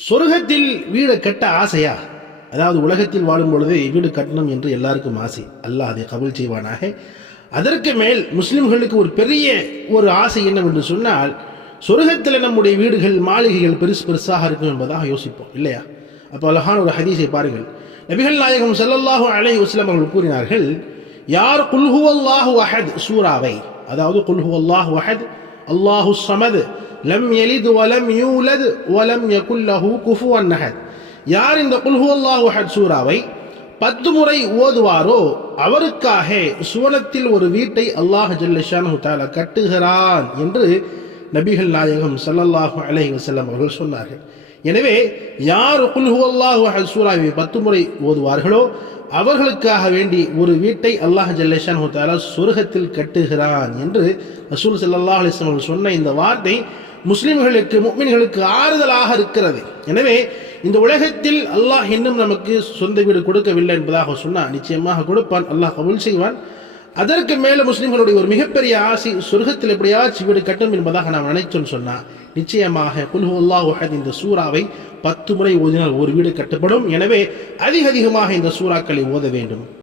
சொர்க்கத்தில் வீடு கட்ட ஆசையா? அதாவது உலகத்தில் வாழும் பொழுது வீடு கட்டணும் என்று எல்லாருக்கும் ஆசை. அல்லாஹ் அதை கபுல் செய்வானாக? அதற்கு மேல் முஸ்லிம்களுக்கு ஒரு பெரிய ஒரு ஆசை என்னவென்று சொன்னால் சொர்க்கத்தில் நம்முடைய வீடுகள் மாளிகைகள் பெருசு பெருசாக இருக்கும் என்பதாக யோசிப்போம் இல்லையா? அப்போ அழகான ஒரு ஹதீஸை பாருங்கள். நபிகள் நாயகம் செல்லல்லாஹு அலை வஸல்லம் அவர்கள் கூறினார்கள் யார் குல்ஹுவல்லாஹு அஹத்? சூராவை அதாவது குல்ஹுவல்லாஹு அஹத் அல்லாஹு சமது. லம் எலிது வலம் யூலது வலம் யகுல்லஹு குஃபுவன் நஹத் யார் இந்த குல்ஹு அல்லாஹு ஹட் சூராவை பத்து முறை ஓதுவாரோ அவருக்காக சுவனத்தில் ஒரு வீட்டை அல்லாஹ் ஜல்லஷானு தாலா கட்டுகிறான் என்று நபிகள் நாயகம் சல்லல்லாஹு அலஹி வசல்லம் அவர்கள் சொன்னார்கள். எனவே யார் குல்ஹு அல்லாஹு பத்து முறை ஓதுவார்களோ அவர்களுக்காக வேண்டி ஒரு வீட்டை அல்லாஹ் ஜல்லேஷான் தாலா சொர்க்கத்தில் கட்டுகிறான் என்று ரசூல் சல்லாஹ் அலைஹி அவர்கள் சொன்ன இந்த வார்த்தை முஸ்லிம்களுக்கு முக்மின்களுக்கு ஆறுதலாக இருக்கிறது. எனவே இந்த உலகத்தில் அல்லாஹ் இன்னும் நமக்கு சொந்த வீடு கொடுக்கவில்லை என்பதாக சொன்னால் நிச்சயமாக கொடுப்பான் அல்லாஹ் கபுல் செய்வான். அதற்கு மேலே முஸ்லிம்களுடைய ஒரு மிகப்பெரிய ஆசை சொர்க்கத்தில் எப்படியாச்சும் வீடு கட்டும் என்பதாக நாம் நினைச்சோன்னு சொன்னால் நிச்சயமாக குல்ஹுல்லா உஹத் இந்த சூறாவை பத்து முறை ஓதினால் ஒரு வீடு கட்டப்படும். எனவே அதிக அதிகமாக இந்த சூறாக்களை ஓத வேண்டும்.